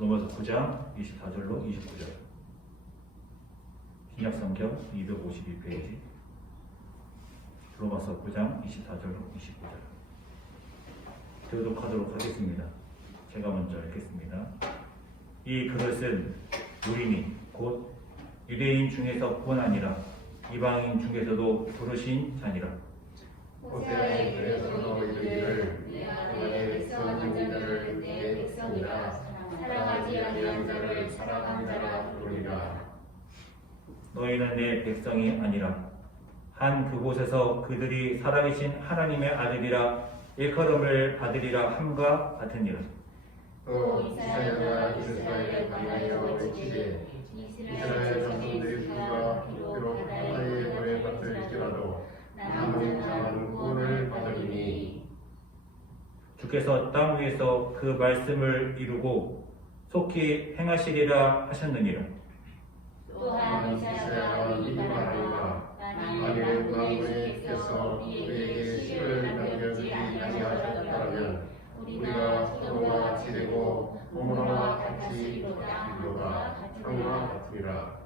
로마서 9장 24절로 29절. 신약성경 252페이지. 로마서 9장 24절로 29절. 교독하도록 하겠습니다. 제가 먼저 읽겠습니다. 이 그릇은 우리니 곧 유대인 중에서뿐 아니라 이방인 중에서도 부르신 자니라. 호세아의 글에서도 이르기를 하나님의 백성한 자를 내 백성이라 사랑하지 아니한 자를 사랑한 자라 부르리라. 너희는 내 백성이 아니라 한 그곳에서 그들이 살아계신 하나님의 아들이라 일컬음을 받으리라 함과 같으니라. 또 이사야가 이스라엘에 관하여 외치되 이스라엘 자손들이 수가 비록 바다의 벌에 받을지라도 남은 자는 구원을 받으리니. 주께서 땅 위에서 그 말씀을 이루고 속히 행하시리라 하셨느니라. 또한 이사야가 이 말하니라. 만일 만군의 주께서 우리에게 시를 남겨주지 아니하셨다면 우리가 소돔과 같이 되고 고모라와 같이 이루다 성과 같으리라.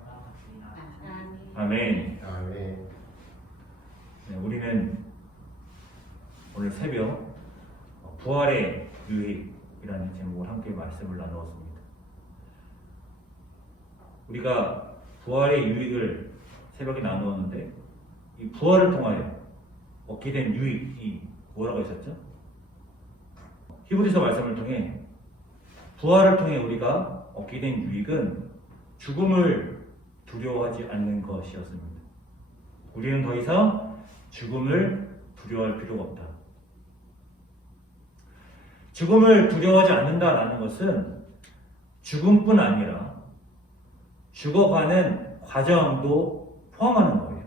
아멘. 아멘. 네, 우리는 오늘 새벽 부활의 유익이라는 제목으로 함께 말씀을 나누었습니다. 우리가 부활의 유익을 새벽에 나누었는데 이 부활을 통하여 얻게 된 유익이 뭐라고 했었죠? 히브리서 말씀을 통해 부활을 통해 우리가 얻게 된 유익은 죽음을 두려워하지 않는 것이었습니다. 우리는 더 이상 죽음을 두려워할 필요가 없다. 죽음을 두려워하지 않는다라는 것은 죽음뿐 아니라 죽어가는 과정도 포함하는 거예요.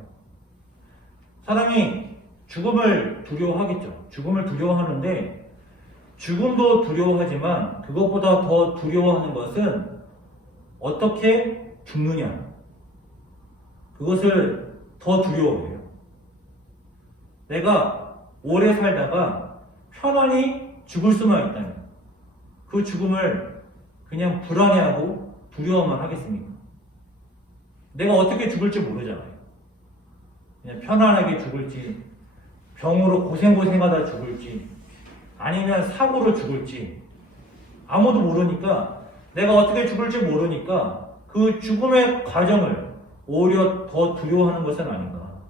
사람이 죽음을 두려워하겠죠. 죽음을 두려워하는데 죽음도 두려워하지만 그것보다 더 두려워하는 것은 어떻게 죽느냐. 그것을 더 두려워해요. 내가 오래 살다가 편안히 죽을 수만 있다면 그 죽음을 그냥 불안해하고 두려워만 하겠습니까? 내가 어떻게 죽을지 모르잖아요. 그냥 편안하게 죽을지, 병으로 고생하다 죽을지, 아니면 사고로 죽을지 아무도 모르니까, 내가 어떻게 죽을지 모르니까 그 죽음의 과정을 오히려 더 두려워하는 것은 아닌가.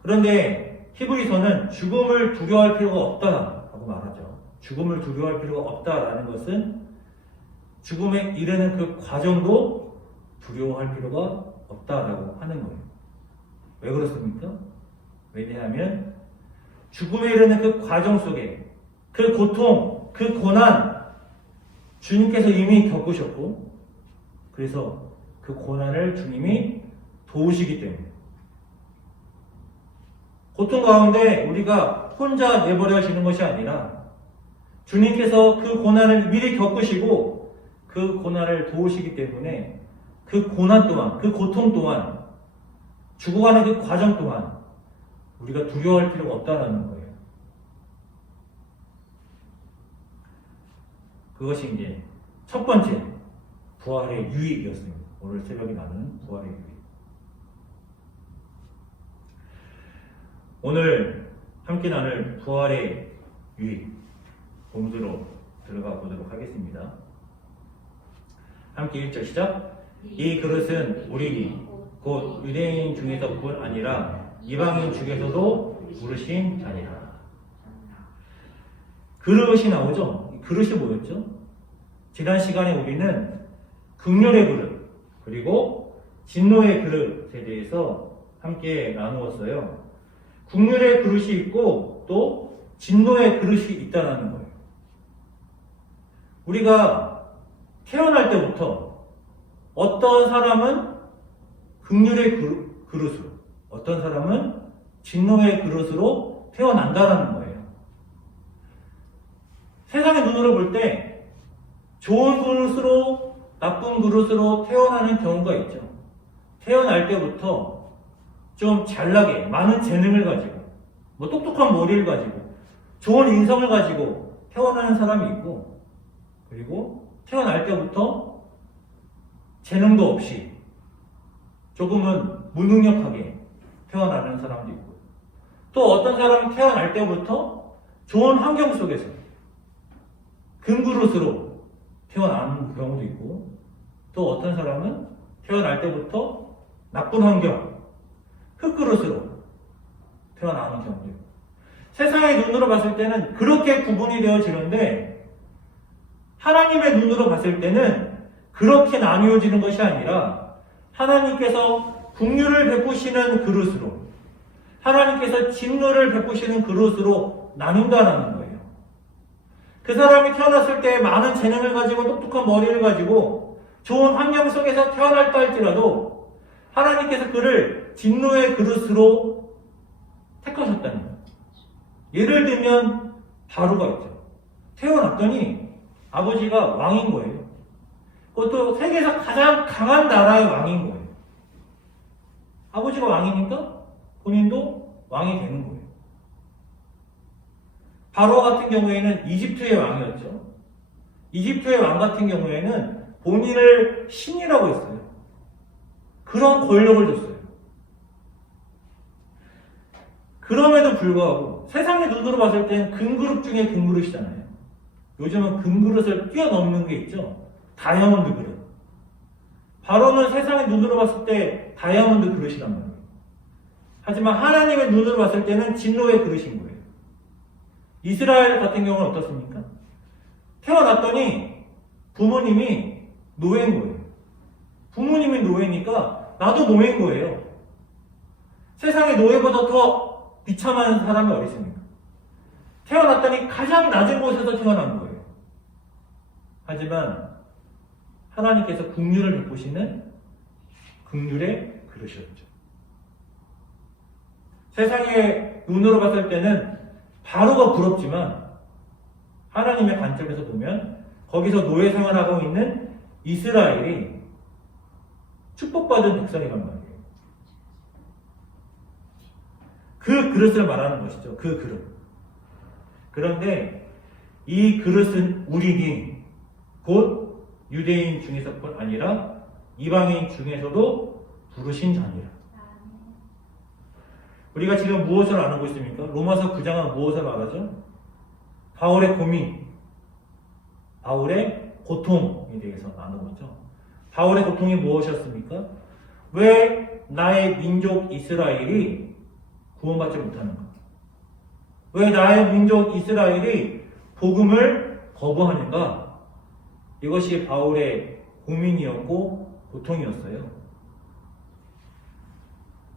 그런데 히브리서는 죽음을 두려워할 필요가 없다라고 말하죠. 죽음을 두려워할 필요가 없다라는 것은 죽음에 이르는 그 과정도 두려워할 필요가 없다라고 하는 거예요. 왜 그렇습니까? 왜냐하면 죽음에 이르는 그 과정 속에 그 고통, 그 고난 주님께서 이미 겪으셨고, 그래서 그 고난을 주님이 도우시기 때문에 고통 가운데 우리가 혼자 내버려지는 것이 아니라 주님께서 그 고난을 미리 겪으시고 그 고난을 도우시기 때문에 그 고난 또한, 그 고통 또한, 죽어가는 그 과정 또한 우리가 두려워할 필요가 없다는 거예요. 그것이 이제 첫 번째 부활의 유익이었습니다. 오늘 새벽에 나누는 부활의 유익. 오늘 함께 나눌 부활의 유익 본문으로 들어가 보도록 하겠습니다. 함께 1절 시작. 이 그릇은 우리니 곧 유대인 중에서뿐 아니라 이방인 중에서도 부르신 자니라. 그릇이 나오죠. 그릇이 뭐였죠? 지난 시간에 우리는 긍휼의 그릇 그리고 진노의 그릇에 대해서 함께 나누었어요. 긍휼의 그릇이 있고 또 진노의 그릇이 있다는 거예요. 우리가 태어날 때부터 어떤 사람은 긍휼의 그릇으로, 어떤 사람은 진노의 그릇으로 태어난다는 거예요. 세상의 눈으로 볼 때 좋은 그릇으로, 나쁜 그릇으로 태어나는 경우가 있죠. 태어날 때부터 좀 잘나게 많은 재능을 가지고 똑똑한 머리를 가지고 좋은 인성을 가지고 태어나는 사람이 있고, 그리고 태어날 때부터 재능도 없이 조금은 무능력하게 태어나는 사람도 있고, 또 어떤 사람은 태어날 때부터 좋은 환경 속에서 금그릇으로 태어나는 경우도 있고, 또 어떤 사람은 태어날 때부터 나쁜 환경, 흙그릇으로 태어나는 경우도 있고, 세상의 눈으로 봤을 때는 그렇게 구분이 되어지는데 하나님의 눈으로 봤을 때는 그렇게 나뉘어지는 것이 아니라 하나님께서 긍휼을 베푸시는 그릇으로, 하나님께서 진노를 베푸시는 그릇으로 나눈다라는 거예요. 그 사람이 태어났을 때 많은 재능을 가지고 똑똑한 머리를 가지고 좋은 환경 속에서 태어났다 할지라도 하나님께서 그를 진노의 그릇으로 택하셨다는 거예요. 예를 들면 바로가 있죠. 태어났더니 아버지가 왕인 거예요. 그것도 세계에서 가장 강한 나라의 왕인 거예요. 아버지가 왕이니까 본인도 왕이 되는 거예요. 바로 같은 경우에는 이집트의 왕이었죠. 이집트의 왕 같은 경우에는 본인을 신이라고 했어요. 그런 권력을 줬어요. 그럼에도 불구하고 세상의 눈으로 봤을 때는 금그릇 중에 금그릇이잖아요. 요즘은 금그릇을 뛰어넘는 게 있죠. 다이아몬드 그릇. 바로는 세상의 눈으로 봤을 때 다이아몬드 그릇이란 말이에요. 하지만 하나님의 눈으로 봤을 때는 진노의 그릇인 거예요. 이스라엘 같은 경우는 어떻습니까? 태어났더니 부모님이 노예인 거예요. 부모님이 노예니까 나도 노예인 거예요. 세상에 노예보다 더 비참한 사람이 어디 있습니까? 태어났더니 가장 낮은 곳에서 태어난 거예요. 하지만 하나님께서 긍휼을 베푸시는 긍휼의 그릇이었죠. 세상의 눈으로 봤을 때는 바로가 부럽지만 하나님의 관점에서 보면 거기서 노예 생활하고 있는 이스라엘이 축복받은 백성이란 말이에요. 그 그릇을 말하는 것이죠. 그 그릇. 그런데 이 그릇은 우리니 곧 유대인 중에서뿐 아니라 이방인 중에서도 부르신 자니라. 우리가 지금 무엇을 나누고 있습니까? 로마서 9장은 무엇을 말하죠? 바울의 고민, 바울의 고통에 대해서 나누고 있죠. 바울의 고통이 무엇이었습니까? 왜 나의 민족 이스라엘이 구원받지 못하는가? 왜 나의 민족 이스라엘이 복음을 거부하는가? 이것이 바울의 고민이었고 고통이었어요.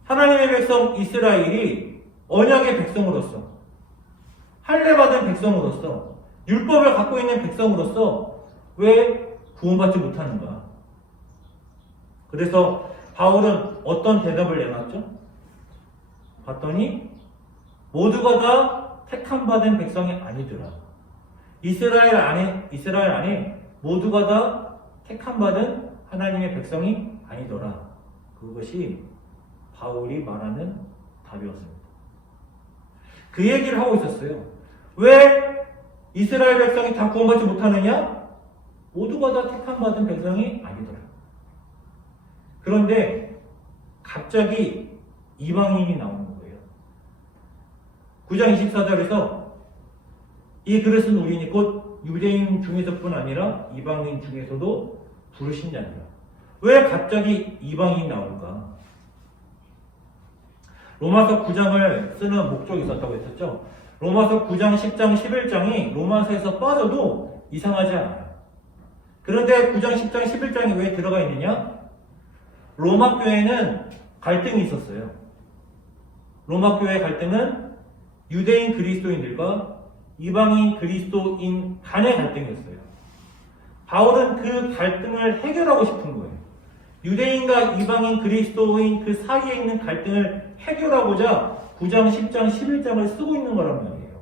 하나님의 백성 이스라엘이 언약의 백성으로서, 할례받은 백성으로서, 율법을 갖고 있는 백성으로서 왜 구원받지 못하는가? 그래서 바울은 어떤 대답을 내놨죠? 봤더니 모두가 다 택함받은 백성이 아니더라. 이스라엘 안에 모두가 다 택함받은 하나님의 백성이 아니더라. 그것이 바울이 말하는 답이었습니다. 그 얘기를 하고 있었어요. 왜 이스라엘 백성이 다 구원받지 못하느냐? 모두가 다 택함받은 백성이 아니더라. 그런데 갑자기 이방인이 나오는 거예요. 9장 24절에서 이 그릇은 우리니 곧 유대인 중에서뿐 아니라 이방인 중에서도 부르신 자니라. 왜 갑자기 이방인이 나올까? 로마서 9장을 쓰는 목적이 있었다고 했었죠. 로마서 9장, 10장, 11장이 로마서에서 빠져도 이상하지 않아요. 그런데 9장, 10장, 11장이 왜 들어가 있느냐? 로마 교회는 갈등이 있었어요. 로마 교회의 갈등은 유대인 그리스도인들과 이방인 그리스도인 간의 갈등이었어요. 바울은 그 갈등을 해결하고 싶은 거예요. 유대인과 이방인 그리스도인 그 사이에 있는 갈등을 해결하고자 9장, 10장, 11장을 쓰고 있는 거란 말이에요.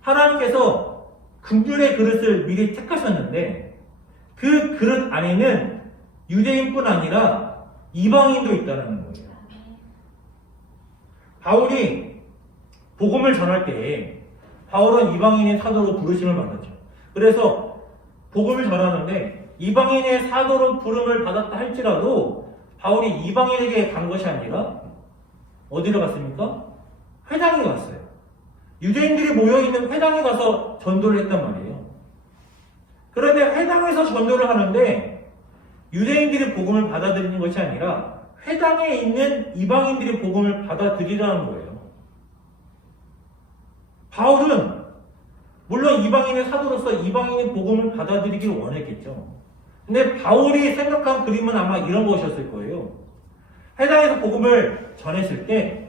하나님께서 긍휼의 그릇을 미리 택하셨는데 그 그릇 안에는 유대인뿐 아니라 이방인도 있다는 거예요. 바울이 복음을 전할 때 바울은 이방인의 사도로 부르심을 받았죠. 그래서 복음을 전하는데 이방인의 사도로 부름을 받았다 할지라도 바울이 이방인에게 간 것이 아니라 어디로 갔습니까? 회당에 갔어요. 유대인들이 모여있는 회당에 가서 전도를 했단 말이에요. 그런데 회당에서 전도를 하는데 유대인들이 복음을 받아들이는 것이 아니라 회당에 있는 이방인들이 복음을 받아들이라는 거예요. 바울은 물론 이방인의 사도로서 이방인의 복음을 받아들이기를 원했겠죠. 근데 바울이 생각한 그림은 아마 이런 것이었을 거예요. 회당에서 복음을 전했을 때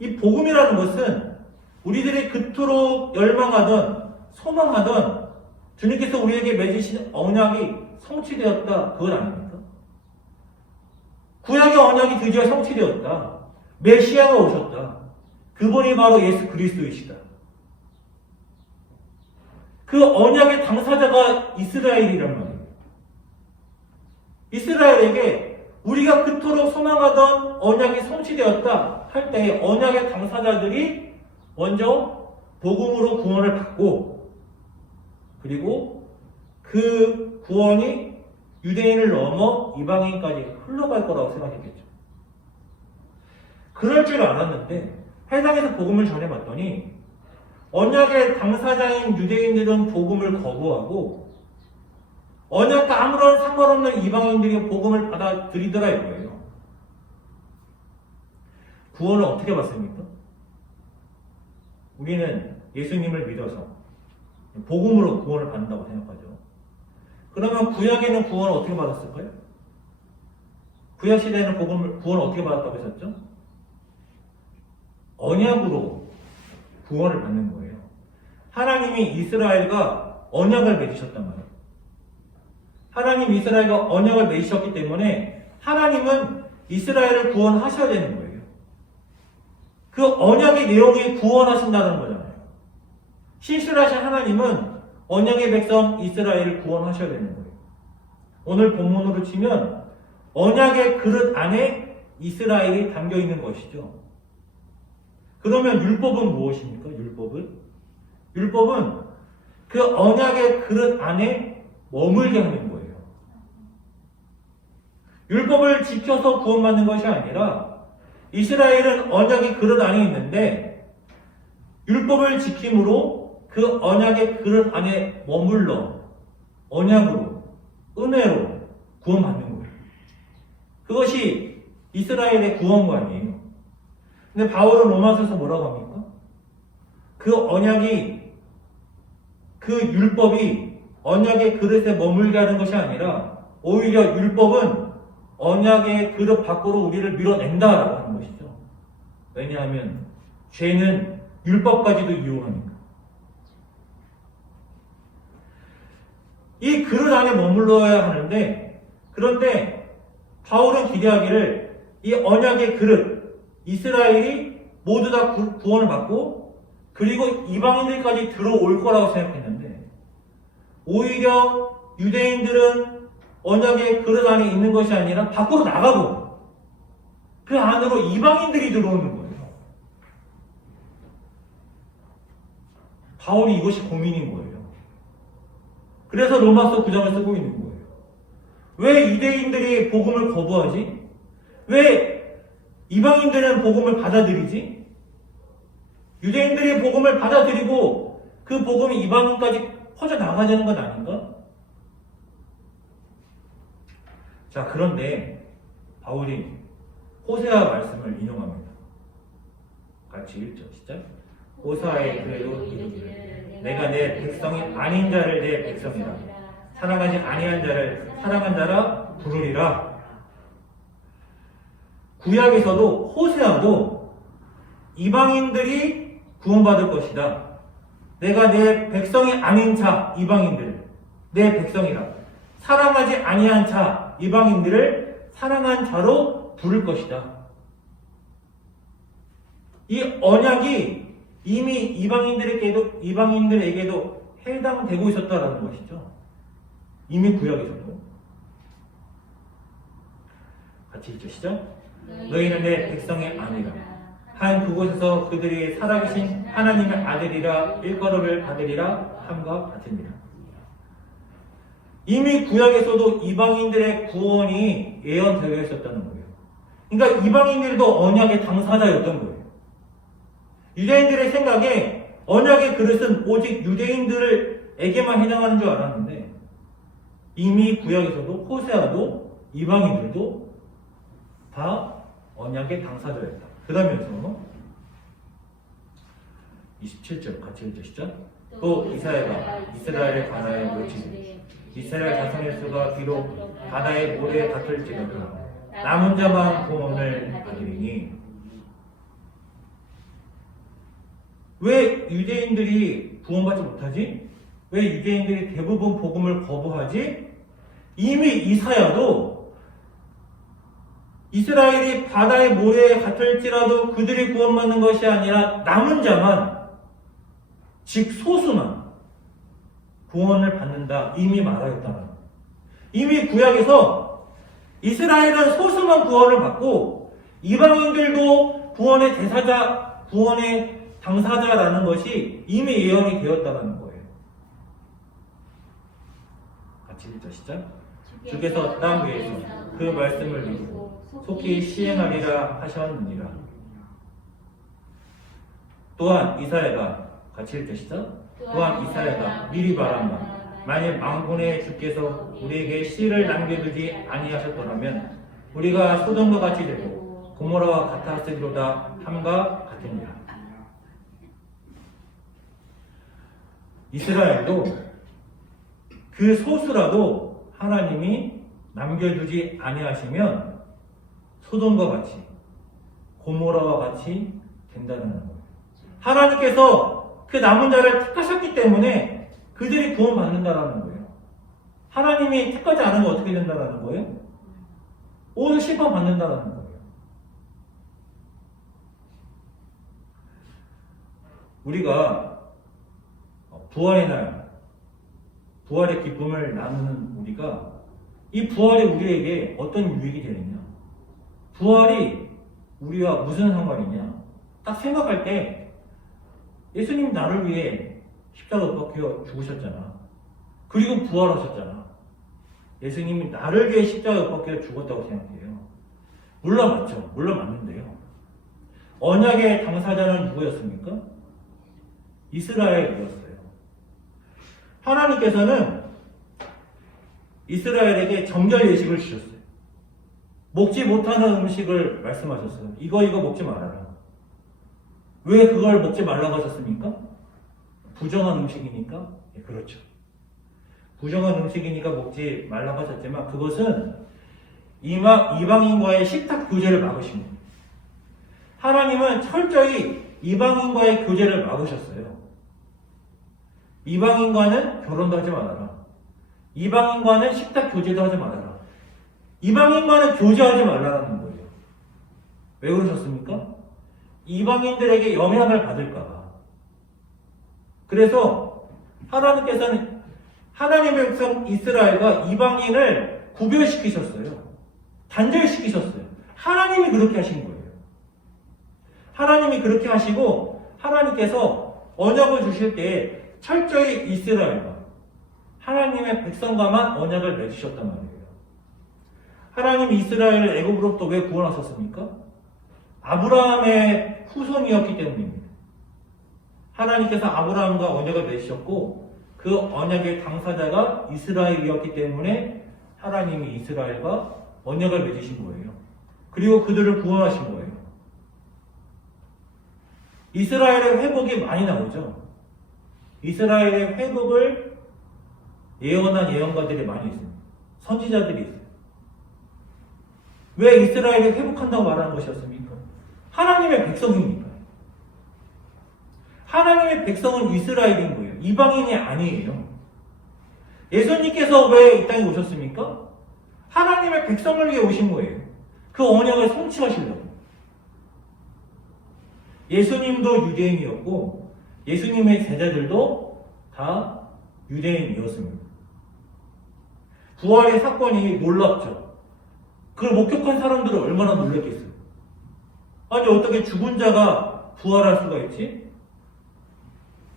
이 복음이라는 것은 우리들이 그토록 열망하던 소망하던 주님께서 우리에게 맺으신 언약이 성취되었다, 그건 아닙니까? 구약의 언약이 드디어 성취되었다. 메시아가 오셨다. 그분이 바로 예수 그리스도이시다. 그 언약의 당사자가 이스라엘이란 말이에요. 이스라엘에게 우리가 그토록 소망하던 언약이 성취되었다 할 때 언약의 당사자들이 먼저 복음으로 구원을 받고 그리고 그 구원이 유대인을 넘어 이방인까지 흘러갈 거라고 생각했겠죠. 그럴 줄 알았는데 회당에서 복음을 전해봤더니 언약의 당사자인 유대인들은 복음을 거부하고 언약과 아무런 상관없는 이방인들이 복음을 받아들이더라 이거예요. 구원을 어떻게 받습니까? 우리는 예수님을 믿어서 복음으로 구원을 받는다고 생각하죠. 그러면 구약에는 구원을 어떻게 받았을까요? 구약 시대에는 구원을 어떻게 받았다고 했었죠? 언약으로 구원을 받는 거예요. 하나님이 이스라엘과 언약을 맺으셨단 말이에요. 하나님 이스라엘과 언약을 맺으셨기 때문에 하나님은 이스라엘을 구원하셔야 되는 거예요. 그 언약의 내용이 구원하신다는 거잖아요. 신실하신 하나님은 언약의 백성 이스라엘을 구원하셔야 되는 거예요. 오늘 본문으로 치면 언약의 그릇 안에 이스라엘이 담겨 있는 것이죠. 그러면 율법은 무엇입니까? 율법은 그 언약의 그릇 안에 머물게 하는 거예요. 율법을 지켜서 구원받는 것이 아니라 이스라엘은 언약의 그릇 안에 있는데 율법을 지킴으로 그 언약의 그릇 안에 머물러 언약으로 은혜로 구원받는 거예요. 그것이 이스라엘의 구원관이에요. 근데 바울은 로마서에서 뭐라고 합니까? 그 언약이 그 율법이 언약의 그릇에 머물게 하는 것이 아니라 오히려 율법은 언약의 그릇 밖으로 우리를 밀어낸다라고 하는 것이죠. 왜냐하면 죄는 율법까지도 이용하니까. 이 그릇 안에 머물러야 하는데 그런데 바울은 기대하기를 이 언약의 그릇 이스라엘이 모두 다 구원을 받고 그리고 이방인들까지 들어올 거라고 생각했는데 오히려 유대인들은 언약의 그릇 안에 있는 것이 아니라 밖으로 나가고 그 안으로 이방인들이 들어오는 거예요. 바울이 이것이 고민인 거예요. 그래서 로마서 9장을 쓰고 있는 거예요. 왜 유대인들이 복음을 거부하지? 왜 이방인들은 복음을 받아들이지? 유대인들이 복음을 받아들이고 그 복음이 이방인까지 퍼져나가자는 건 아닌가? 자, 그런데 바울이 호세아 말씀을 인용합니다. 같이 읽죠. 시작. 호세아의 그대로 이르기를 내가 내 백성이 아닌 자를 내 백성이라 사랑하지 아니한 자를 사랑한 자라 부르리라. 구약에서도 호세아도 이방인들이 구원받을 것이다. 내가 내 백성이 아닌 자 이방인들을 내 백성이라 사랑하지 아니한 자 이방인들을 사랑한 자로 부를 것이다. 이 언약이 이미 이방인들에게도 해당되고 있었다라는 것이죠. 이미 구약에서도. 같이 읽죠. 시작. 너희는 내 백성이 아니라 한 그곳에서 그들이 살아계신 하나님의 아들이라 일컬음을 받으리라 함과 같으니라. 이미 구약에서도 이방인들의 구원이 예언되어 있었다는 거예요. 그러니까 이방인들도 언약의 당사자였던 거예요. 유대인들의 생각에 언약의 그릇은 오직 유대인들에게만 해당하는 줄 알았는데 이미 구약에서도 호세아도 이방인들도 다 언약의 당사자였다. 그러면서 27절 같이 읽으시죠. 또 이사야가 이스라엘의 바다에 외치되 이스라엘 자손의 수가 비록 바다의 모래에 닿을지라도 남은 자만 구원을 받으리니. 왜 유대인들이 구원받지 못하지? 왜 유대인들이 대부분 복음을 거부하지? 이미 이사야도 이스라엘이 바다의 모래에 갇힐지라도 그들이 구원받는 것이 아니라 남은 자만, 즉 소수만 구원을 받는다 이미 말하였다는 거예요. 이미 구약에서 이스라엘은 소수만 구원을 받고 이방인들도 구원의 대사자, 구원의 당사자라는 것이 이미 예언이 되었다는 거예요. 같이 읽으시죠. 주께서 땅 위에서 그 말씀을 이루고 속히 시행하리라 하셨느니라. 또한 이사야가 같이 읽으시죠. 또한 이사야가 미리 말한다. 만일 망군의 주께서 우리에게 씨를 남겨두지 아니하셨더라면 우리가 소돔과 같이 되고 고모라와 같았으리로다 함과 같으니라. 이스라엘도 그 소수라도 하나님이 남겨두지 아니하시면 소돔과 같이 고모라와 같이 된다는 거예요. 하나님께서 그 남은 자를 택하셨기 때문에 그들이 구원받는다라는 거예요. 하나님이 택하지 않으면 어떻게 된다라는 거예요? 오늘 심판받는다라는 거예요. 우리가 부활의 날, 부활의 기쁨을 나누는 우리가 이 부활이 우리에게 어떤 유익이 되느냐? 부활이 우리와 무슨 상관이냐? 딱 생각할 때 예수님 나를 위해 십자가 못 박혀 죽으셨잖아. 그리고 부활하셨잖아. 예수님이 나를 위해 십자가 못 박혀 죽었다고 생각해요. 물론 맞죠. 물론 맞는데요. 언약의 당사자는 누구였습니까? 이스라엘이었어요. 하나님께서는 이스라엘에게 정결 예식을 주셨어요. 먹지 못하는 음식을 말씀하셨어요. 이거 먹지 말아라. 왜 그걸 먹지 말라고 하셨습니까? 부정한 음식이니까? 네, 그렇죠. 부정한 음식이니까 먹지 말라고 하셨지만 그것은 이방인과의 식탁 교제를 막으신 거예요. 하나님은 철저히 이방인과의 교제를 막으셨어요. 이방인과는 결혼도 하지 말아라. 이방인과는 식탁 교제도 하지 말아라. 이방인과는 교제하지 말라는 거예요. 왜 그러셨습니까? 이방인들에게 영향을 받을까봐. 그래서 하나님께서는 하나님의 백성 이스라엘과 이방인을 구별시키셨어요. 단절시키셨어요. 하나님이 그렇게 하신 거예요. 하나님이 그렇게 하시고 하나님께서 언약을 주실 때 철저히 이스라엘과 하나님의 백성과만 언약을 맺으셨단 말이에요. 하나님이 이스라엘을 애굽으로부터 왜 구원하셨습니까? 아브라함의 후손이었기 때문입니다. 하나님께서 아브라함과 언약을 맺으셨고 그 언약의 당사자가 이스라엘이었기 때문에 하나님이 이스라엘과 언약을 맺으신 거예요. 그리고 그들을 구원하신 거예요. 이스라엘의 회복이 많이 나오죠. 이스라엘의 회복을 예언한 예언가들이 많이 있습니다. 선지자들이 있어요. 왜 이스라엘이 회복한다고 말하는 것이었습니까? 하나님의 백성입니다. 하나님의 백성은 이스라엘인 거예요. 이방인이 아니에요. 예수님께서 왜 이 땅에 오셨습니까? 하나님의 백성을 위해 오신 거예요. 그 언약을 성취하시려고. 예수님도 유대인이었고 예수님의 제자들도 다 유대인이었습니다. 부활의 사건이 놀랍죠. 그걸 목격한 사람들은 얼마나 놀랐겠어요. 아니 어떻게 죽은 자가 부활할 수가 있지?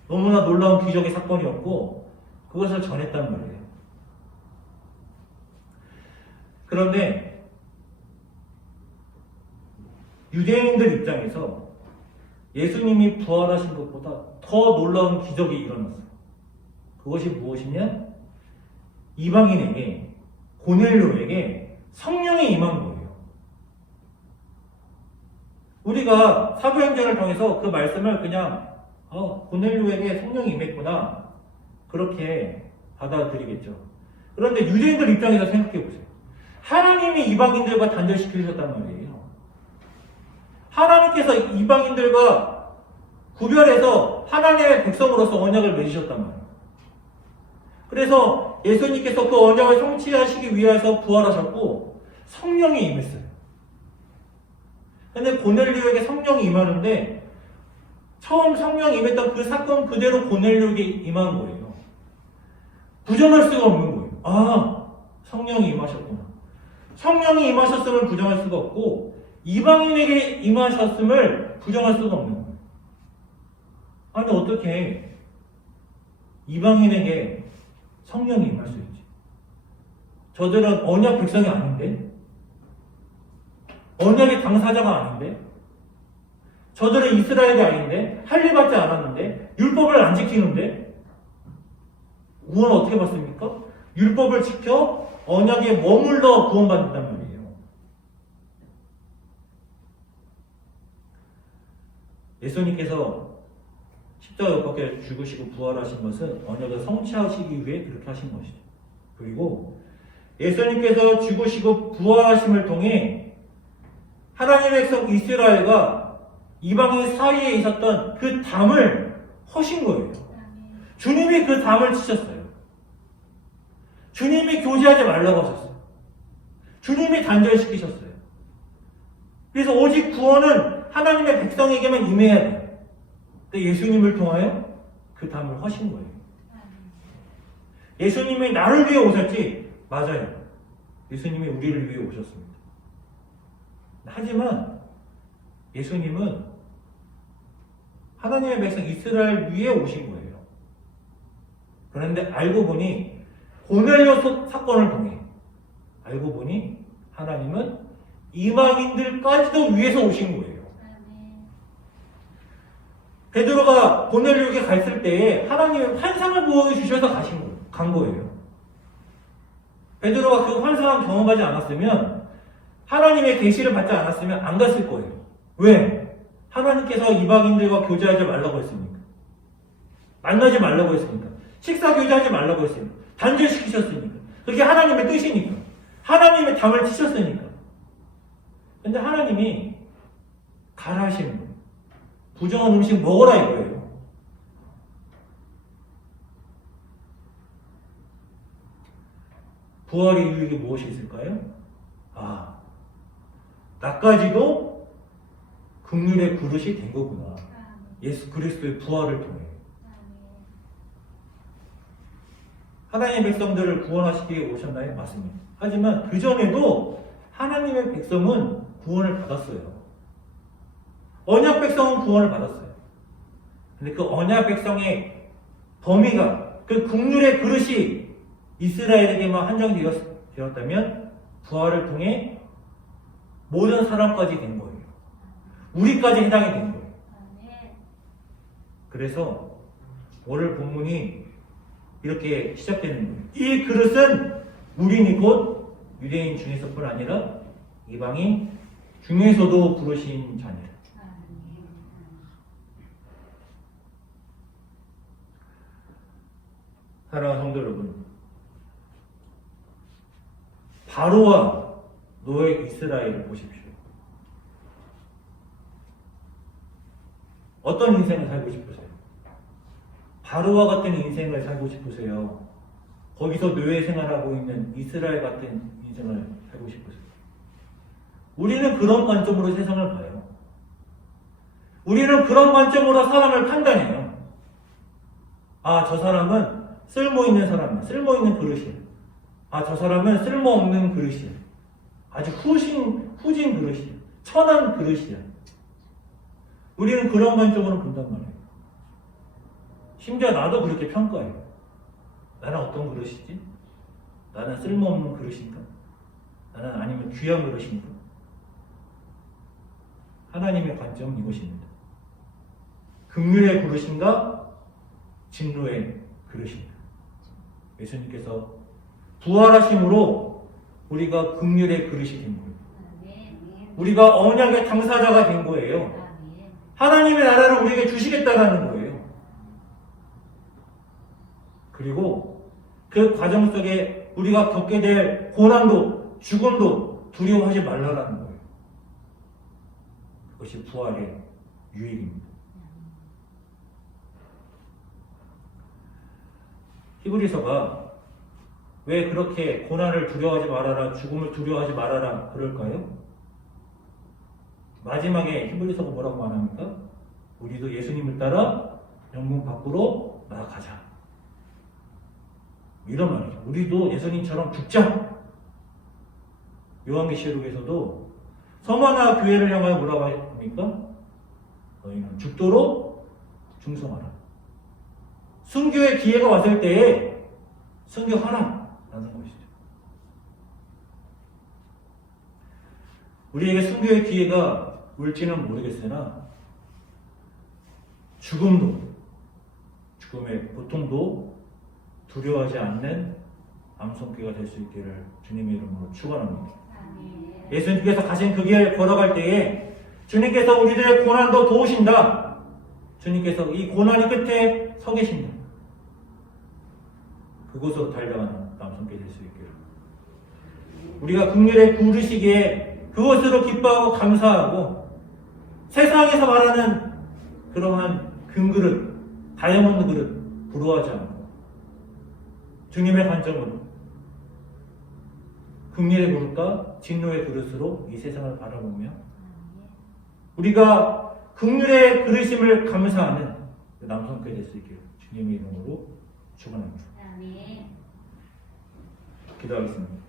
너무나 놀라운 기적의 사건이었고 그것을 전했단 말이에요. 그런데 유대인들 입장에서 예수님이 부활하신 것보다 더 놀라운 기적이 일어났어요. 그것이 무엇이냐? 이방인에게, 고넬료에게 성령이 임한 거예요. 우리가 사도행전을 통해서 그 말씀을 그냥 고넬료에게 성령이 임했구나 그렇게 받아들이겠죠. 그런데 유대인들 입장에서 생각해 보세요. 하나님이 이방인들과 단절시키셨단 말이에요. 하나님께서 이방인들과 구별해서 하나님의 백성으로서 언약을 맺으셨단 말이에요. 그래서 예수님께서 그 언약을 성취하시기 위해서 부활하셨고 성령이 임했어요. 근데 고넬료에게 성령이 임하는데 처음 성령이 임했던 그 사건 그대로 고넬료에게 임한 거예요. 부정할 수가 없는 거예요. 아, 성령이 임하셨구나. 성령이 임하셨음을 부정할 수가 없고 이방인에게 임하셨음을 부정할 수가 없는 거예요. 아니 어떻게 이방인에게 성령이 임할 수 있지? 저들은 언약 백성이 아닌데? 언약의 당사자가 아닌데? 저들은 이스라엘이 아닌데? 할례받지 않았는데? 율법을 안 지키는데? 구원 어떻게 받습니까? 율법을 지켜 언약에 머물러 구원받는단 말이에요. 예수님께서 십자가 못 박혀 죽으시고 부활하신 것은 언약을 성취하시기 위해 그렇게 하신 것이죠. 그리고 예수님께서 죽으시고 부활하심을 통해 하나님의 백성 이스라엘과 이방인 사이에 있었던 그 담을 허신 거예요. 주님이 그 담을 치셨어요. 주님이 교제하지 말라고 하셨어요. 주님이 단절시키셨어요. 그래서 오직 구원은 하나님의 백성에게만 임해야 돼요. 근데 예수님을 통하여 그 담을 허신 거예요. 예수님이 나를 위해 오셨지? 맞아요. 예수님이 우리를 위해 오셨습니다. 하지만 예수님은 하나님의 백성 이스라엘 위에 오신 거예요. 그런데 알고 보니 고넬료 사건을 통해 알고 보니 하나님은 이방인들까지도 위해서 오신 거예요. 베드로가 고넬료에게 갔을 때에 하나님의 환상을 보여주셔서 간 거예요. 베드로가 그 환상을 경험하지 않았으면 하나님의 계시를 받지 않았으면 안 갔을 거예요. 왜? 하나님께서 이방인들과 교제하지 말라고 했으니까. 만나지 말라고 했으니까. 식사 교제하지 말라고 했으니까. 단절시키셨으니까. 그게 하나님의 뜻이니까. 하나님의 담을 치셨으니까. 근데 하나님이 가라 하시는 거예요. 부정한 음식 먹어라 이거예요. 부활의 유익이 무엇이 있을까요? 나까지도 긍휼의 그릇이 된 거구나. 예수 그리스도의 부활을 통해. 하나님의 백성들을 구원하시기 위해 오셨나요? 맞습니다. 하지만 그전에도 하나님의 백성은 구원을 받았어요. 언약 백성은 구원을 받았어요. 근데 그 언약 백성의 범위가 그 긍휼의 그릇이 이스라엘에게만 한정되었다면 부활을 통해 모든 사람까지 된 거예요. 우리까지 해당이 된 거예요. 그래서 오늘 본문이 이렇게 시작되는 거예요. 이 그릇은 우리니 곧 유대인 중에서뿐 아니라 이방인 중에서도 부르신 자니라. 사랑하는 성도 여러분, 바로와 노예 이스라엘을 보십시오. 어떤 인생을 살고 싶으세요? 바로와 같은 인생을 살고 싶으세요? 거기서 노예 생활하고 있는 이스라엘 같은 인생을 살고 싶으세요? 우리는 그런 관점으로 세상을 봐요. 우리는 그런 관점으로 사람을 판단해요. 저 사람은 쓸모있는 사람이야. 쓸모있는 그릇이야. 저 사람은 쓸모없는 그릇이야. 아주 후진 그릇이야. 천한 그릇이야. 우리는 그런 관점으로 본단 말이에요. 심지어 나도 그렇게 평가해요. 나는 어떤 그릇이지? 나는 쓸모없는 그릇인가? 나는 아니면 귀한 그릇인가? 하나님의 관점은 이것입니다. 긍휼의 그릇인가? 진노의 그릇인가? 예수님께서 부활하심으로 우리가 긍휼의 그릇이 된 거예요. 우리가 언약의 당사자가 된 거예요. 하나님의 나라를 우리에게 주시겠다라는 거예요. 그리고 그 과정 속에 우리가 겪게 될 고난도, 죽음도 두려워하지 말라라는 거예요. 그것이 부활의 유익입니다. 히브리서가 왜 그렇게 고난을 두려워하지 말아라, 죽음을 두려워하지 말아라 그럴까요? 마지막에 히브리서가 뭐라고 말합니까? 우리도 예수님을 따라 영광 밖으로 나아가자. 이런 말이죠. 우리도 예수님처럼 죽자. 요한계시록에서도 서머나 교회를 향하여 뭐라고 합니까? 너희는 죽도록 충성하라. 순교의 기회가 왔을 때에 순교하라라는 것이죠. 우리에게 순교의 기회가 올지는 모르겠으나 죽음도, 죽음의 고통도 두려워하지 않는 암송교가 될 수 있기를 주님의 이름으로 축원합니다. 예수님께서 가신 그 길 걸어갈 때에 주님께서 우리들의 고난도 도우신다. 주님께서 이 고난의 끝에 서 계신다. 그곳으로 달려가는 암송교 될 수 있기를. 우리가 긍휼에 부르시기에 그것으로 기뻐하고 감사하고 세상에서 말하는 그러한 금그릇, 다이아몬드 그릇 부러워하지 않고 주님의 관점으로 긍휼의 그릇과 진노의 그릇으로 이 세상을 바라보며 우리가 긍휼의 그릇임을 감사하는 남성교회 될 수 있기를 주님의 이름으로 축원합니다. 기도하겠습니다.